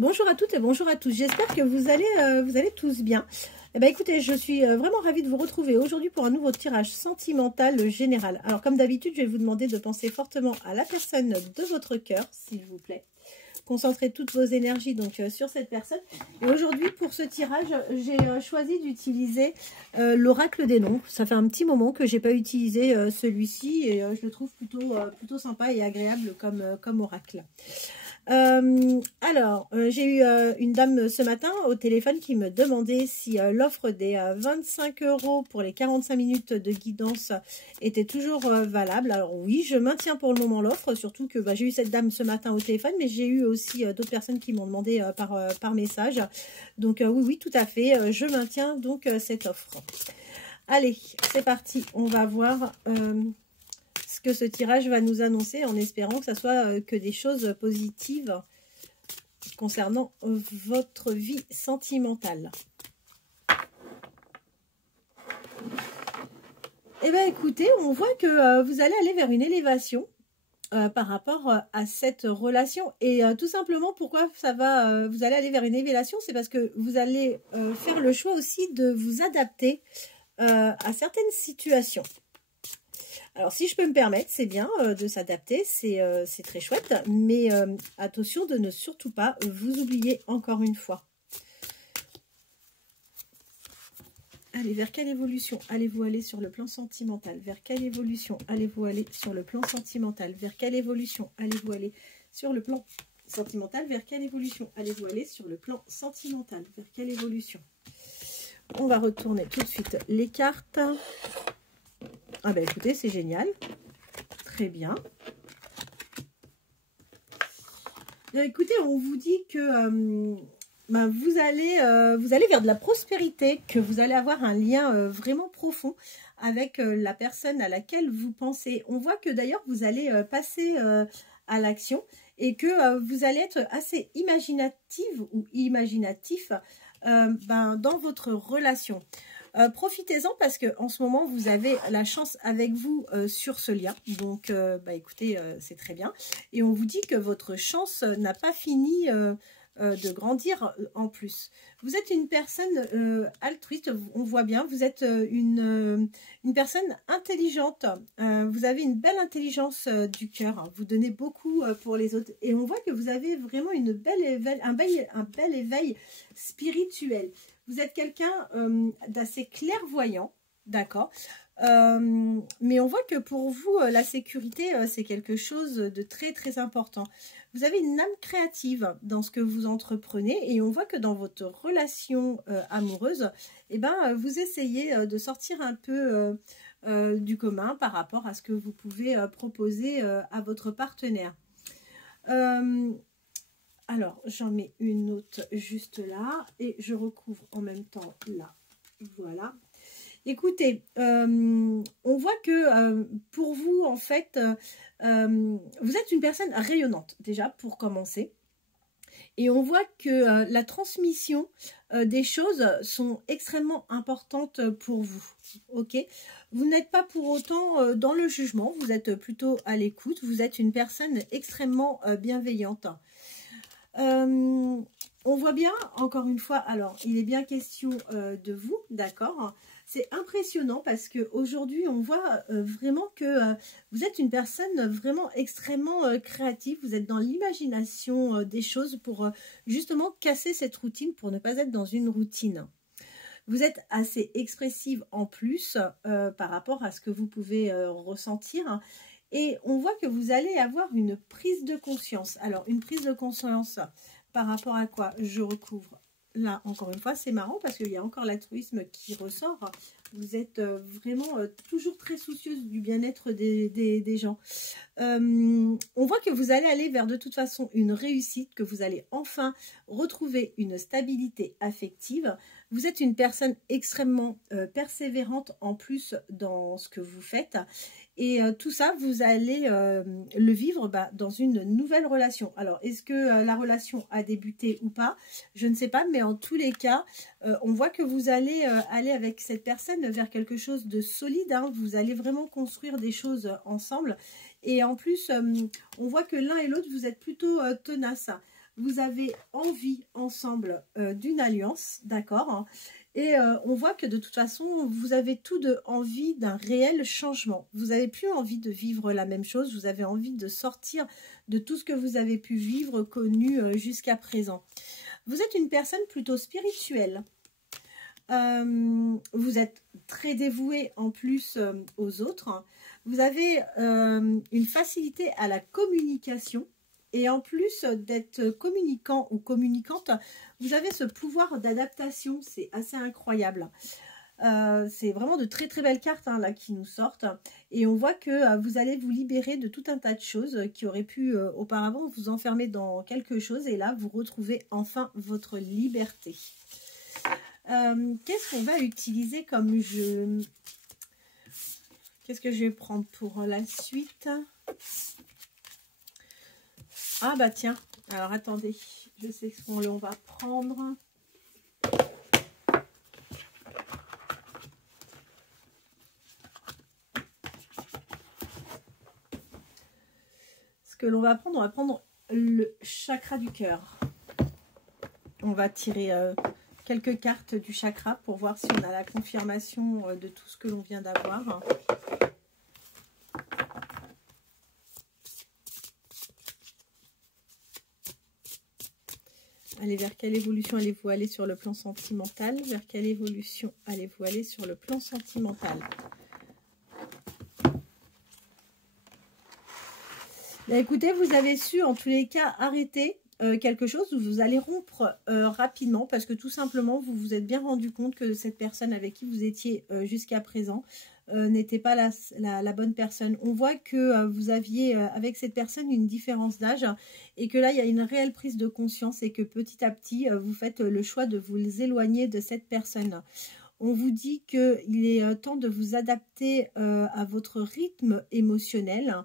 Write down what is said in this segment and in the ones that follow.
Bonjour à toutes et bonjour à tous. J'espère que vous allez tous bien. Eh bien, écoutez, je suis vraiment ravie de vous retrouver aujourd'hui pour un nouveau tirage sentimental général. Alors, comme d'habitude, je vais vous demander de penser fortement à la personne de votre cœur, s'il vous plaît. Concentrez toutes vos énergies donc sur cette personne. Et aujourd'hui, pour ce tirage, j'ai choisi d'utiliser l'oracle des nombres. Ça fait un petit moment que j'ai pas utilisé celui-ci et je le trouve plutôt sympa et agréable comme oracle. J'ai eu une dame ce matin au téléphone qui me demandait si l'offre des 25 € pour les 45 minutes de guidance était toujours valable. Alors oui, je maintiens pour le moment l'offre, surtout que j'ai eu cette dame ce matin au téléphone, mais j'ai eu aussi d'autres personnes qui m'ont demandé par message. Donc oui, tout à fait, je maintiens donc cette offre. Allez, c'est parti, on va voir ce que ce tirage va nous annoncer en espérant que ça soit que des choses positives concernant votre vie sentimentale. Eh bien écoutez, on voit que vous allez aller vers une élévation par rapport à cette relation. Et tout simplement, pourquoi vous allez aller vers une élévation, c'est parce que vous allez faire le choix aussi de vous adapter à certaines situations. Alors, si je peux me permettre, c'est bien de s'adapter, c'est très chouette, mais attention de ne surtout pas vous oublier encore une fois. Allez, vers quelle évolution allez-vous aller sur le plan sentimental? Vers quelle évolution allez-vous aller sur le plan sentimental? Vers quelle évolution allez-vous aller sur le plan sentimental? Vers quelle évolution allez-vous aller sur le plan sentimental? Vers quelle évolution? On va retourner tout de suite les cartes. Ah ben écoutez, c'est génial. Très bien. Écoutez, on vous dit que vous allez vers de la prospérité, que vous allez avoir un lien vraiment profond avec la personne à laquelle vous pensez. On voit que d'ailleurs, vous allez passer à l'action et que vous allez être assez imaginative ou imaginatif dans votre relation. Profitez-en parce que en ce moment vous avez la chance avec vous sur ce lien, donc écoutez, c'est très bien, et on vous dit que votre chance n'a pas fini de grandir en plus. Vous êtes une personne altruiste, on voit bien, vous êtes une personne intelligente, vous avez une belle intelligence du cœur, hein, vous donnez beaucoup pour les autres, et on voit que vous avez vraiment un bel éveil spirituel. Vous êtes quelqu'un d'assez clairvoyant, d'accord, mais on voit que pour vous, la sécurité, c'est quelque chose de très, très important. Vous avez une âme créative dans ce que vous entreprenez et on voit que dans votre relation amoureuse, vous essayez de sortir un peu du commun par rapport à ce que vous pouvez proposer à votre partenaire. Alors, j'en mets une autre juste là et je recouvre en même temps là. Voilà. Écoutez, on voit que pour vous, en fait, vous êtes une personne rayonnante, déjà, pour commencer. Et on voit que la transmission des choses sont extrêmement importantes pour vous. Ok, vous n'êtes pas pour autant dans le jugement, vous êtes plutôt à l'écoute. Vous êtes une personne extrêmement bienveillante. On voit bien, encore une fois, alors il est bien question de vous, d'accord? C'est impressionnant parce qu'aujourd'hui, on voit vraiment que vous êtes une personne vraiment extrêmement créative. Vous êtes dans l'imagination des choses pour justement casser cette routine, pour ne pas être dans une routine. Vous êtes assez expressive en plus par rapport à ce que vous pouvez ressentir. Et on voit que vous allez avoir une prise de conscience. Alors, une prise de conscience par rapport à quoi? Je recouvre. Là, encore une fois, c'est marrant parce qu'il y a encore l'altruisme qui ressort. Vous êtes vraiment toujours très soucieuse du bien-être des gens. On voit que vous allez aller vers de toute façon une réussite, que vous allez enfin retrouver une stabilité affective. Vous êtes une personne extrêmement persévérante en plus dans ce que vous faites. Et tout ça, vous allez le vivre dans une nouvelle relation. Alors, est-ce que la relation a débuté ou pas? Je ne sais pas, mais en tous les cas, on voit que vous allez aller avec cette personne vers quelque chose de solide. Hein. Vous allez vraiment construire des choses ensemble. Et en plus, on voit que l'un et l'autre, vous êtes plutôt tenaces. vous avez envie ensemble d'une alliance, d'accord? Et on voit que de toute façon, vous avez tous deux envie d'un réel changement. Vous n'avez plus envie de vivre la même chose, vous avez envie de sortir de tout ce que vous avez pu vivre, connu jusqu'à présent. Vous êtes une personne plutôt spirituelle. Vous êtes très dévoué en plus aux autres. Vous avez une facilité à la communication. Et en plus d'être communicant ou communicante, vous avez ce pouvoir d'adaptation. C'est assez incroyable. C'est vraiment de très très belles cartes hein, là qui nous sortent. Et on voit que vous allez vous libérer de tout un tas de choses qui auraient pu auparavant vous enfermer dans quelque chose. Et là, vous retrouvez enfin votre liberté. Qu'est-ce qu'on va utiliser comme jeu? Qu'est-ce que je vais prendre pour la suite? Ah bah tiens, alors attendez, je sais ce qu'on va prendre. Ce que l'on va prendre, on va prendre le chakra du cœur. On va tirer quelques cartes du chakra pour voir si on a la confirmation de tout ce que l'on vient d'avoir. Allez, vers quelle évolution allez-vous aller sur le plan sentimental? Vers quelle évolution allez-vous aller sur le plan sentimental? Là, écoutez, vous avez su en tous les cas arrêter quelque chose où vous allez rompre rapidement parce que tout simplement, vous vous êtes bien rendu compte que cette personne avec qui vous étiez jusqu'à présent n'était pas la bonne personne. On voit que vous aviez avec cette personne une différence d'âge et que là, il y a une réelle prise de conscience et que petit à petit, vous faites le choix de vous éloigner de cette personne. On vous dit qu'il est temps de vous adapter à votre rythme émotionnel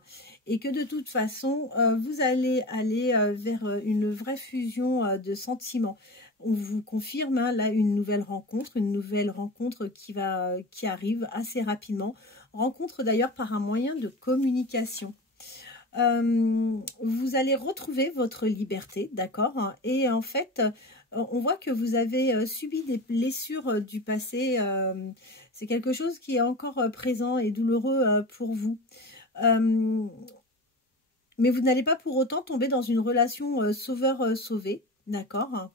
et que de toute façon, vous allez aller vers une vraie fusion de sentiments. On vous confirme hein, là une nouvelle rencontre qui arrive assez rapidement. Rencontre d'ailleurs par un moyen de communication. Vous allez retrouver votre liberté, d'accord? Et en fait, on voit que vous avez subi des blessures du passé. C'est quelque chose qui est encore présent et douloureux pour vous. Mais vous n'allez pas pour autant tomber dans une relation sauveur-sauvé, d'accord?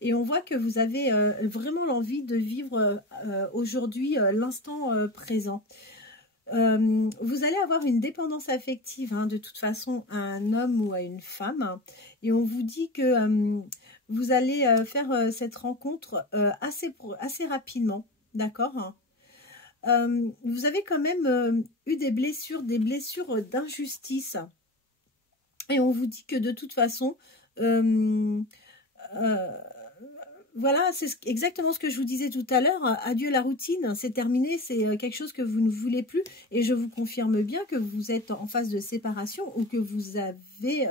Et on voit que vous avez vraiment l'envie de vivre aujourd'hui l'instant présent. Vous allez avoir une dépendance affective hein, de toute façon à un homme ou à une femme. Et on vous dit que vous allez faire cette rencontre assez rapidement, d'accord? Vous avez quand même eu des blessures d'injustice. Et on vous dit que de toute façon, voilà, c'est exactement ce que je vous disais tout à l'heure. Adieu la routine, c'est terminé, c'est quelque chose que vous ne voulez plus. Et je vous confirme bien que vous êtes en phase de séparation ou que vous avez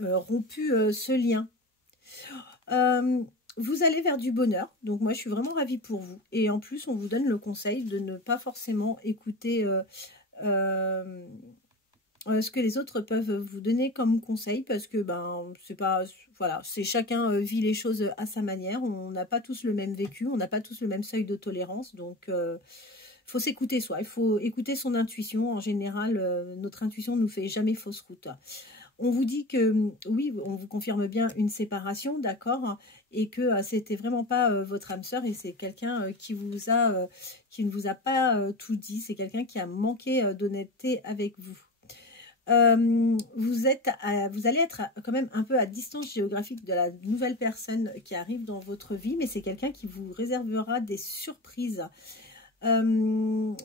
rompu ce lien. Vous allez vers du bonheur. Donc moi, je suis vraiment ravie pour vous. Et en plus, on vous donne le conseil de ne pas forcément écouter ce que les autres peuvent vous donner comme conseil parce que ben c'est pas voilà, c'est chacun vit les choses à sa manière, on n'a pas tous le même vécu, on n'a pas tous le même seuil de tolérance, donc faut s'écouter soi, il faut écouter son intuition. En général, notre intuition ne nous fait jamais fausse route. On vous dit que oui, on vous confirme bien une séparation, d'accord, et que c'était vraiment pas votre âme sœur et c'est quelqu'un qui ne vous a pas tout dit, c'est quelqu'un qui a manqué d'honnêteté avec vous. Vous allez être quand même un peu à distance géographique de la nouvelle personne qui arrive dans votre vie, mais c'est quelqu'un qui vous réservera des surprises. Vous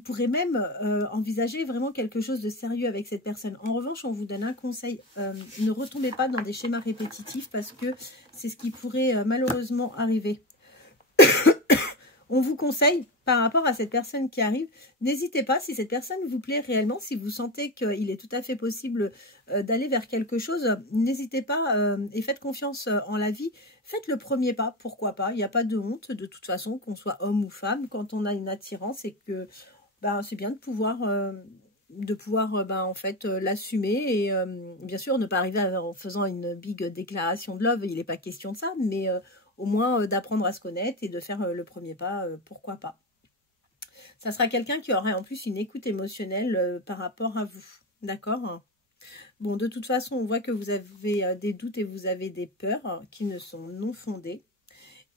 pourrez même envisager vraiment quelque chose de sérieux avec cette personne. En revanche, on vous donne un conseil, ne retombez pas dans des schémas répétitifs parce que c'est ce qui pourrait malheureusement arriver. On vous conseille, par rapport à cette personne qui arrive, n'hésitez pas, si cette personne vous plaît réellement, si vous sentez qu'il est tout à fait possible d'aller vers quelque chose, n'hésitez pas et faites confiance en la vie. Faites le premier pas, pourquoi pas, il n'y a pas de honte, de toute façon, qu'on soit homme ou femme, quand on a une attirance et que ben, c'est bien de pouvoir de pouvoir en fait l'assumer et bien sûr ne pas arriver en faisant une big déclaration de love, il n'est pas question de ça, mais au moins d'apprendre à se connaître et de faire le premier pas, pourquoi pas. Ça sera quelqu'un qui aurait en plus une écoute émotionnelle par rapport à vous, d'accord? Bon, de toute façon, on voit que vous avez des doutes et vous avez des peurs qui ne sont non fondées.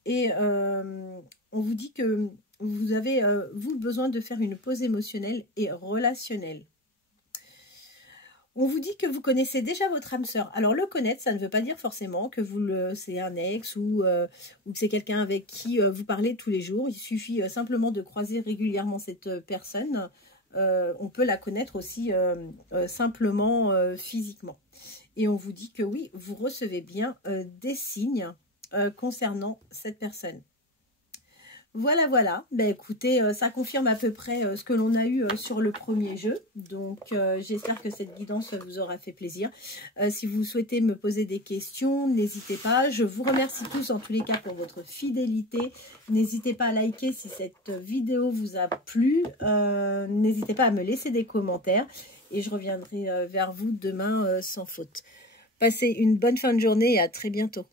Et on vous dit que vous avez, vous, besoin de faire une pause émotionnelle et relationnelle. On vous dit que vous connaissez déjà votre âme sœur. Alors, le connaître, ça ne veut pas dire forcément que c'est un ex ou que c'est quelqu'un avec qui vous parlez tous les jours. Il suffit simplement de croiser régulièrement cette personne. On peut la connaître aussi simplement physiquement. Et on vous dit que oui, vous recevez bien des signes concernant cette personne. Voilà, voilà. Ben, écoutez, ça confirme à peu près ce que l'on a eu sur le premier jeu. Donc, j'espère que cette guidance vous aura fait plaisir. Si vous souhaitez me poser des questions, n'hésitez pas. Je vous remercie tous, en tous les cas, pour votre fidélité. N'hésitez pas à liker si cette vidéo vous a plu. N'hésitez pas à me laisser des commentaires. Et je reviendrai vers vous demain sans faute. Passez une bonne fin de journée et à très bientôt.